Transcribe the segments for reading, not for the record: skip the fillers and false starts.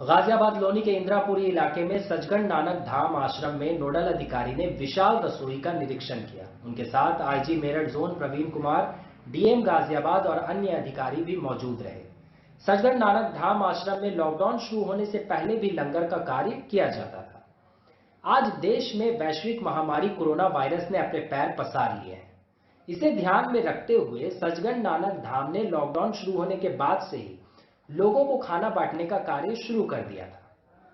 गाजियाबाद लोनी के इंद्रापुरी इलाके में सचखंड नानक धाम आश्रम में नोडल अधिकारी ने विशाल रसोई का निरीक्षण किया। उनके साथ IG Meerut zone Praveen Kumar, DM Ghaziabad और अन्य अधिकारी भी मौजूद रहे। सचखंड नानक धाम आश्रम में लॉकडाउन शुरू होने से पहले भी लंगर का कार्य किया जाता था। आज देश में वैश्विक महामारी कोरोना वायरस ने अपने पैर पसार लिए हैं। इसे ध्यान में रखते हुए सचखंड नानक धाम ने लॉकडाउन शुरू होने के बाद से ही लोगों को खाना बांटने का कार्य शुरू कर दिया था।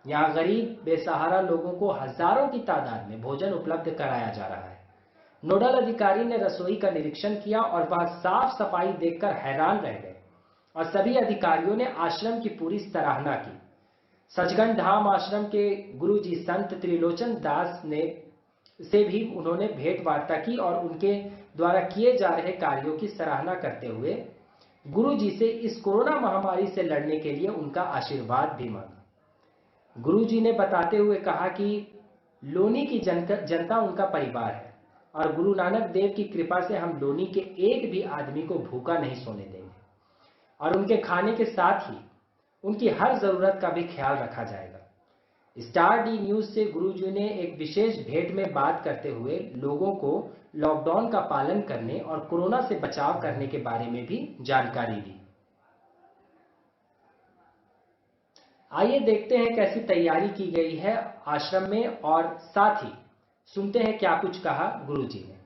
यहाँ गरीब बेसहारा लोगों को हजारों की तादाद में भोजन उपलब्ध कराया जा रहा है। नोडल अधिकारी ने रसोई का निरीक्षण किया और वह साफ सफाई देखकर हैरान रह गए और सभी अधिकारियों ने आश्रम की पूरी सराहना की। सचखंड धाम आश्रम के गुरुजी संत त्रिलोचन दास से भी उन्होंने भेंट वार्ता की और उनके द्वारा किए जा रहे कार्यों की सराहना करते हुए गुरुजी से इस कोरोना महामारी से लड़ने के लिए उनका आशीर्वाद भी मांगा। गुरुजी ने बताते हुए कहा कि लोनी की जनता उनका परिवार है और गुरु नानक देव की कृपा से हम लोनी के एक भी आदमी को भूखा नहीं सोने देंगे और उनके खाने के साथ ही उनकी हर जरूरत का भी ख्याल रखा जाएगा। स्टार डी न्यूज से गुरुजी ने एक विशेष भेंट में बात करते हुए लोगों को लॉकडाउन का पालन करने और कोरोना से बचाव करने के बारे में भी जानकारी दी। आइए देखते हैं कैसी तैयारी की गई है आश्रम में और साथ ही सुनते हैं क्या कुछ कहा गुरुजी ने।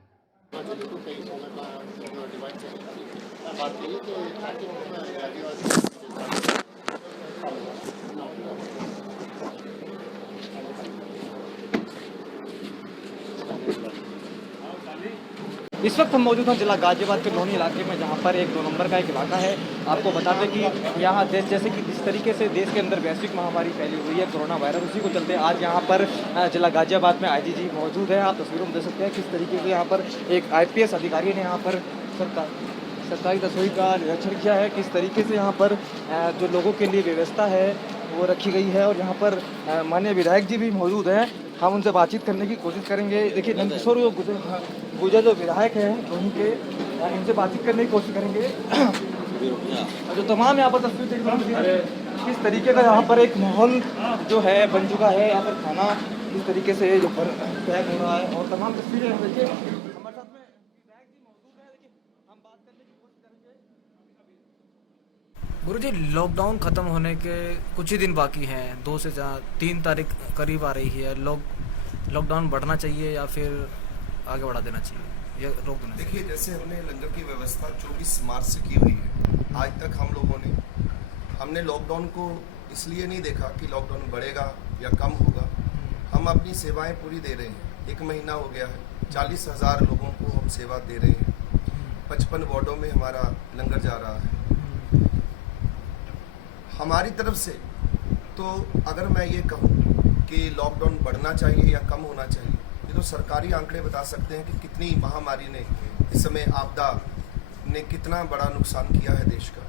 इस वक्त हम मौजूद हैं जिला गाजियाबाद के लोनी इलाके में, जहां पर एक 2 नंबर का एक इलाका है। आपको बता दें कि यहां जैसे कि जिस तरीके से देश के अंदर वैश्विक महामारी फैली हुई है कोरोना वायरस, उसी को चलते आज यहां पर जिला गाजियाबाद में आईजी जी मौजूद है। आप तस्वीरों में देख सकते हैं किस तरीके से यहाँ पर एक IPS अधिकारी ने यहाँ पर सरकारी रसोई का निरीक्षण किया है, किस तरीके से यहाँ पर जो लोगों के लिए व्यवस्था है वो रखी गई है। और यहाँ पर माननीय विधायक जी भी मौजूद हैं, हम उनसे बातचीत करने की कोशिश करेंगे। देखिए नंदकिशोर गुजर जो विधायक हैं उनके, इनसे बातचीत करने की कोशिश करेंगे। जो तमाम यहाँ पर तस्वीर देख रहे हैं किस तरीके का यहाँ पर एक माहौल जो है बन चुका है। यहाँ पर खाना किस तरीके से जो पैक हो रहा है और तमाम तस्वीरें देखिए हमारे साथ में विधायक जी मौजूद है। देखिए हम बात करने की कोशिश करेंगे। गुरुजी, लॉकडाउन खत्म होने के कुछ ही दिन बाकी हैं, 2 से 3 तारीख करीब आ रही है। लॉकडाउन बढ़ना चाहिए या फिर आगे बढ़ा देना चाहिए या रोक देना चाहिए? देखिए, जैसे हमने लंगर की व्यवस्था 24 मार्च से की हुई है, आज तक हम लोगों ने हमने लॉकडाउन को इसलिए नहीं देखा कि लॉकडाउन बढ़ेगा या कम होगा। हम अपनी सेवाएं पूरी दे रहे हैं। 1 महीना हो गया है, 40,000 लोगों को हम सेवा दे रहे हैं। 55 वार्डों में हमारा लंगर जा रहा है। हमारी तरफ से तो अगर मैं ये कहूँ कि लॉकडाउन बढ़ना चाहिए या कम होना चाहिए, ये तो सरकारी आंकड़े बता सकते हैं कि कितनी महामारी ने इस समय आपदा ने कितना बड़ा नुकसान किया है देश का।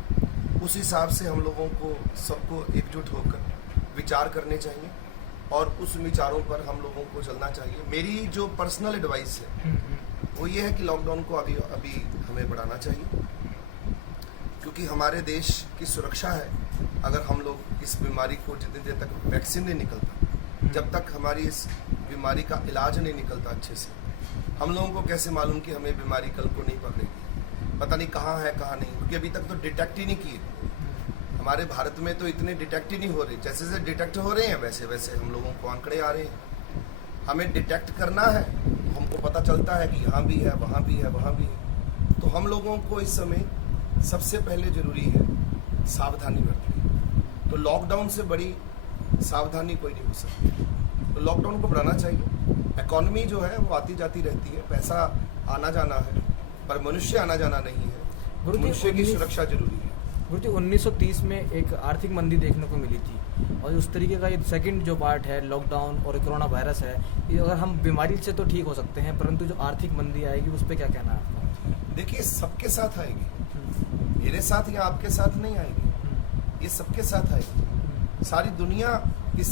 उस हिसाब से हम लोगों को सबको एकजुट होकर विचार करने चाहिए और उस विचारों पर हम लोगों को चलना चाहिए। मेरी जो पर्सनल एडवाइस है वो ये है कि लॉकडाउन को अभी हमें बढ़ाना चाहिए, क्योंकि हमारे देश की सुरक्षा है। अगर हम लोग इस बीमारी को जितनी देर तक वैक्सीन नहीं निकलता, जब तक हमारी इस बीमारी का इलाज नहीं निकलता अच्छे से, हम लोगों को कैसे मालूम कि हमें बीमारी कल को नहीं पकड़ेगी। पता नहीं कहाँ है कहाँ नहीं, क्योंकि अभी तक तो डिटेक्ट ही नहीं किए। हमारे भारत में तो इतने डिटेक्ट ही नहीं हो रहे। जैसे जैसे डिटेक्ट हो रहे हैं वैसे वैसे हम लोगों को आंकड़े आ रहे हैं। हमें डिटेक्ट करना है, हमको पता चलता है कि यहाँ भी है, वहाँ भी है, वहाँ भी है। तो हम लोगों को इस समय सबसे पहले जरूरी है सावधानी बरतनी। तो लॉकडाउन से बड़ी सावधानी कोई नहीं हो सकती। तो लॉकडाउन को बढ़ाना चाहिए। इकॉनमी जो है वो आती जाती रहती है, पैसा आना जाना है, पर मनुष्य आना जाना नहीं है। मनुष्य की सुरक्षा जरूरी है। गुरुजी, 1930 में एक आर्थिक मंदी देखने को मिली थी और उस तरीके का ये सेकंड जो पार्ट है लॉकडाउन और कोरोना वायरस है, ये अगर हम बीमारी से तो ठीक हो सकते हैं, परंतु जो आर्थिक मंदी आएगी उस पर क्या कहना है आपका? देखिए, सबके साथ आएगी, मेरे साथ या आपके साथ नहीं आएगी, ये सबके साथ आएगी। सारी दुनिया इस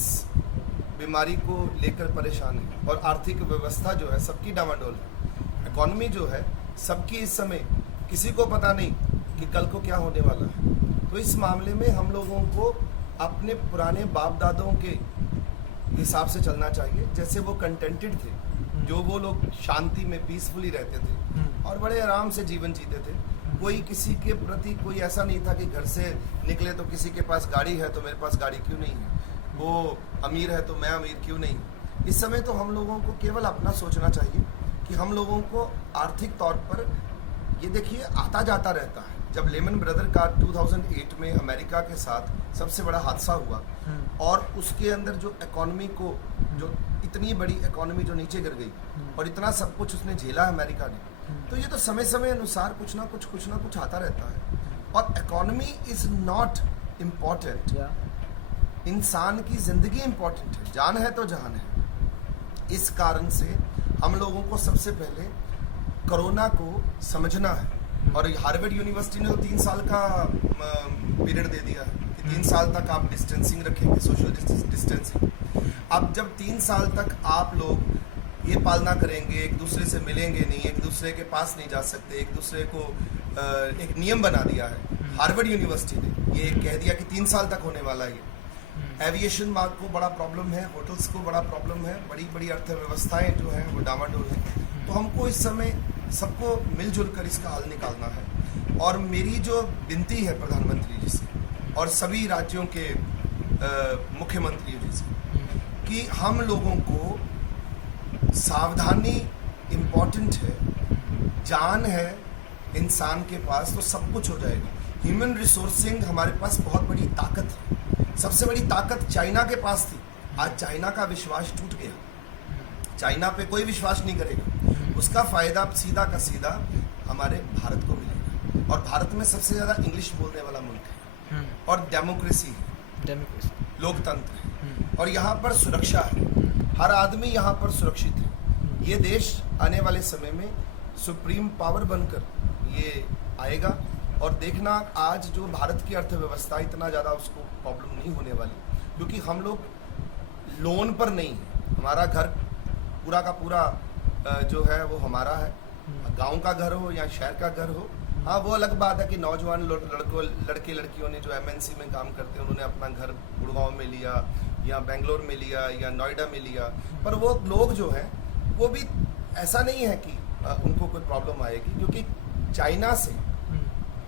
बीमारी को लेकर परेशान है और आर्थिक व्यवस्था जो है सबकी डामाडोल है। इकॉनमी जो है सबकी इस समय, किसी को पता नहीं कि कल को क्या होने वाला है। तो इस मामले में हम लोगों को अपने पुराने बाप दादों के हिसाब से चलना चाहिए, जैसे वो कंटेंटेड थे, जो वो लोग शांति में पीसफुली रहते थे और बड़े आराम से जीवन जीते थे। कोई किसी के प्रति कोई ऐसा नहीं था कि घर से निकले तो किसी के पास गाड़ी है तो मेरे पास गाड़ी क्यों नहीं है, वो अमीर है तो मैं अमीर क्यों नहीं। इस समय तो हम लोगों को केवल अपना सोचना चाहिए कि हम लोगों को आर्थिक तौर पर, ये देखिए आता जाता रहता है। जब लेमन ब्रदर का 2008 में अमेरिका के साथ सबसे बड़ा हादसा हुआ और उसके अंदर जो इकोनॉमी को, जो इतनी बड़ी इकोनॉमी जो नीचे गिर गई और इतना सब कुछ उसने झेला अमेरिका ने, तो ये तो समय समय अनुसार कुछ ना कुछ आता रहता है। और इकोनॉमी इज नॉट इम्पॉर्टेंट, इंसान की जिंदगी इम्पॉर्टेंट है, जान है तो जहान है। इस कारण से हम लोगों को सबसे पहले कोरोना को समझना है। और हार्वर्ड यूनिवर्सिटी ने तो 3 साल का पीरियड दे दिया है कि 3 साल तक आप डिस्टेंसिंग रखेंगे, सोशल डिस्टेंसिंग। अब जब 3 साल तक आप लोग ये पालना करेंगे, एक दूसरे से मिलेंगे नहीं, एक दूसरे के पास नहीं जा सकते, एक दूसरे को एक नियम बना दिया है हार्वर्ड यूनिवर्सिटी ने, ये कह दिया कि 3 साल तक होने वाला है। एविएशन मार्ग को बड़ा प्रॉब्लम है, होटल्स को बड़ा प्रॉब्लम है, बड़ी बड़ी अर्थव्यवस्थाएं जो हैं वो डामाडोल हैं। तो हमको इस समय सबको मिलजुल कर इसका हल निकालना है। और मेरी जो विनती है प्रधानमंत्री जी से और सभी राज्यों के मुख्यमंत्रियों जी से कि हम लोगों को सावधानी इम्पोर्टेंट है। जान है इंसान के पास तो सब कुछ हो जाएगा। ह्यूमन रिसोर्सिंग हमारे पास बहुत बड़ी ताकत है। सबसे बड़ी ताकत चाइना के पास थी, आज चाइना का विश्वास टूट गया। चाइना पे कोई विश्वास नहीं करेगा। उसका फायदा सीधा का सीधा हमारे भारत को मिलेगा। और भारत में सबसे ज्यादा इंग्लिश बोलने वाला मुल्क है और डेमोक्रेसी है, लोकतंत्र है और यहाँ पर सुरक्षा है। हर आदमी यहाँ पर सुरक्षित है। ये देश आने वाले समय में सुप्रीम पावर बनकर ये आएगा। और देखना, आज जो भारत की अर्थव्यवस्था इतना ज़्यादा उसको प्रॉब्लम नहीं होने वाली, क्योंकि हम लोग लोन पर नहीं है। हमारा घर पूरा का पूरा जो है वो हमारा है, गांव का घर हो या शहर का घर हो। हाँ, वो अलग बात है कि नौजवान लड़के लड़कियों ने जो एमएनसी में काम करते हैं उन्होंने अपना घर गुड़गांव में लिया या बेंगलोर में लिया या नोएडा में लिया। पर वो लोग जो हैं वो भी ऐसा नहीं है कि उनको कोई प्रॉब्लम आएगी, क्योंकि चाइना से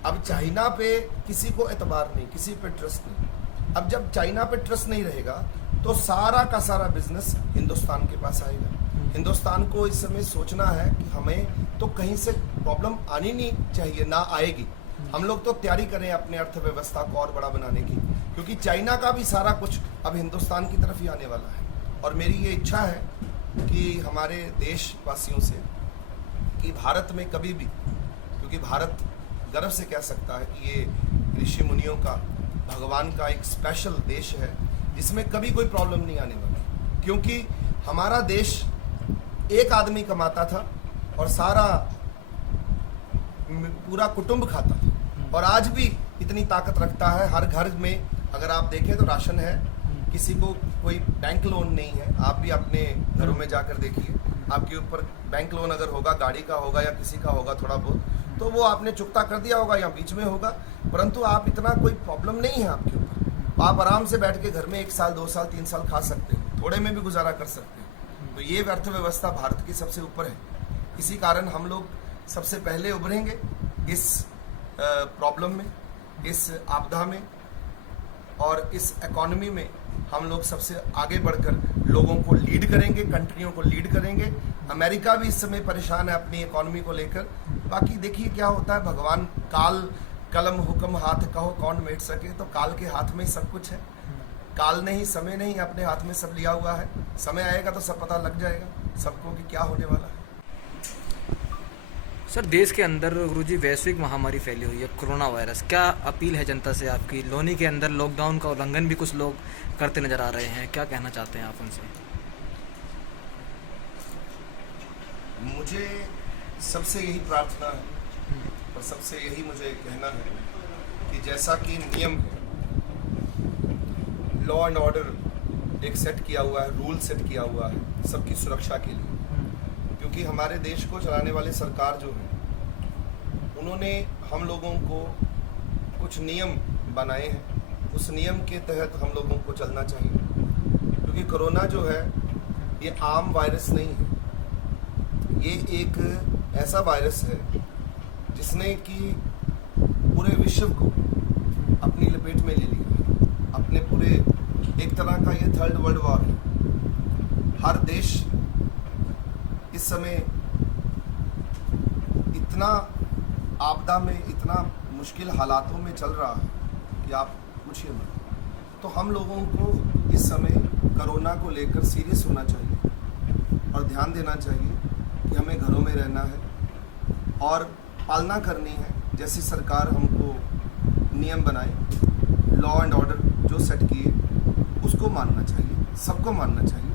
अब चाइना पे किसी को एतबार नहीं, किसी पे ट्रस्ट नहीं। अब जब चाइना पे ट्रस्ट नहीं रहेगा तो सारा का सारा बिजनेस हिंदुस्तान के पास आएगा। हिंदुस्तान को इस समय सोचना है कि हमें तो कहीं से प्रॉब्लम आनी नहीं चाहिए, ना आएगी। हम लोग तो तैयारी करें अपने अर्थव्यवस्था को और बड़ा बनाने की, क्योंकि चाइना का भी सारा कुछ अब हिंदुस्तान की तरफ ही आने वाला है। और मेरी ये इच्छा है कि हमारे देशवासियों से कि भारत में कभी भी, क्योंकि भारत गर्व से कह सकता है कि ये ऋषि मुनियों का, भगवान का एक स्पेशल देश है जिसमें कभी कोई प्रॉब्लम नहीं आने वाली। क्योंकि हमारा देश एक आदमी कमाता था और सारा पूरा कुटुंब खाता था, और आज भी इतनी ताकत रखता है। हर घर में अगर आप देखें तो राशन है, किसी को कोई बैंक लोन नहीं है। आप भी अपने घरों में जाकर देखिए, आपके ऊपर बैंक लोन अगर होगा, गाड़ी का होगा या किसी का होगा थोड़ा बहुत, तो वो आपने चुकता कर दिया होगा या बीच में होगा, परंतु आप इतना कोई प्रॉब्लम नहीं है आपके ऊपर। आप आराम से बैठ के घर में 1 साल 2 साल 3 साल खा सकते हैं, थोड़े में भी गुजारा कर सकते हैं। तो ये अर्थव्यवस्था भारत की सबसे ऊपर है। इसी कारण हम लोग सबसे पहले उभरेंगे इस प्रॉब्लम में, इस आपदा में, और इस इकोनॉमी में हम लोग सबसे आगे बढ़कर लोगों को लीड करेंगे, कंट्रियों को लीड करेंगे। अमेरिका भी इस समय परेशान है अपनी इकोनॉमी को लेकर। बाकी देखिए क्या होता है। भगवान काल कलम हुक्म हाथ कहो कौन मेट सके, तो काल के हाथ में ही सब कुछ है। काल नहीं, समय नहीं, अपने हाथ में सब लिया हुआ है। समय आएगा तो सब पता लग जाएगा सबको कि क्या होने वाला है। सर, देश के अंदर गुरुजी वैश्विक महामारी फैली हुई है, कोरोना वायरस। क्या अपील है जनता से आपकी? लोनी के अंदर लॉकडाउन का उल्लंघन भी कुछ लोग करते नजर आ रहे हैं, क्या कहना चाहते हैं आप उनसे? मुझे सबसे यही प्रार्थना है और सबसे यही मुझे कहना है कि जैसा कि नियम है, लॉ एंड ऑर्डर एक सेट किया हुआ है, रूल सेट किया हुआ है सबकी सुरक्षा के लिए। क्योंकि हमारे देश को चलाने वाले सरकार जो है उन्होंने हम लोगों को कुछ नियम बनाए हैं, उस नियम के तहत हम लोगों को चलना चाहिए, क्योंकि कोरोना जो है ये आम वायरस नहीं है। ये एक ऐसा वायरस है जिसने कि पूरे विश्व को अपनी लपेट में ले लिया है। अपने पूरे एक तरह का ये थर्ड वर्ल्ड वॉर है। हर देश इस समय इतना आपदा में, इतना मुश्किल हालातों में चल रहा है कि आप पूछिए मत। तो हम लोगों को इस समय कोरोना को लेकर सीरियस होना चाहिए और ध्यान देना चाहिए कि हमें घरों में रहना है और पालना करनी है। जैसी सरकार हमको नियम बनाए, लॉ एंड ऑर्डर जो सेट किए, उसको मानना चाहिए, सबको मानना चाहिए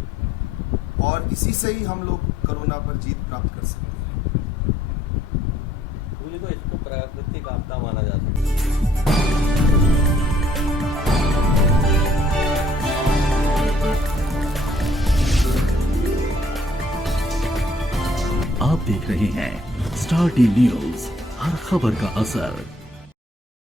और इसी से ही हम लोग कोरोना पर जीत प्राप्त कर सकते हैं। तो इसको प्राकृतिक आपदा माना जा सकता है। आप देख रहे हैं स्टार टी न्यूज़, हर खबर का असर।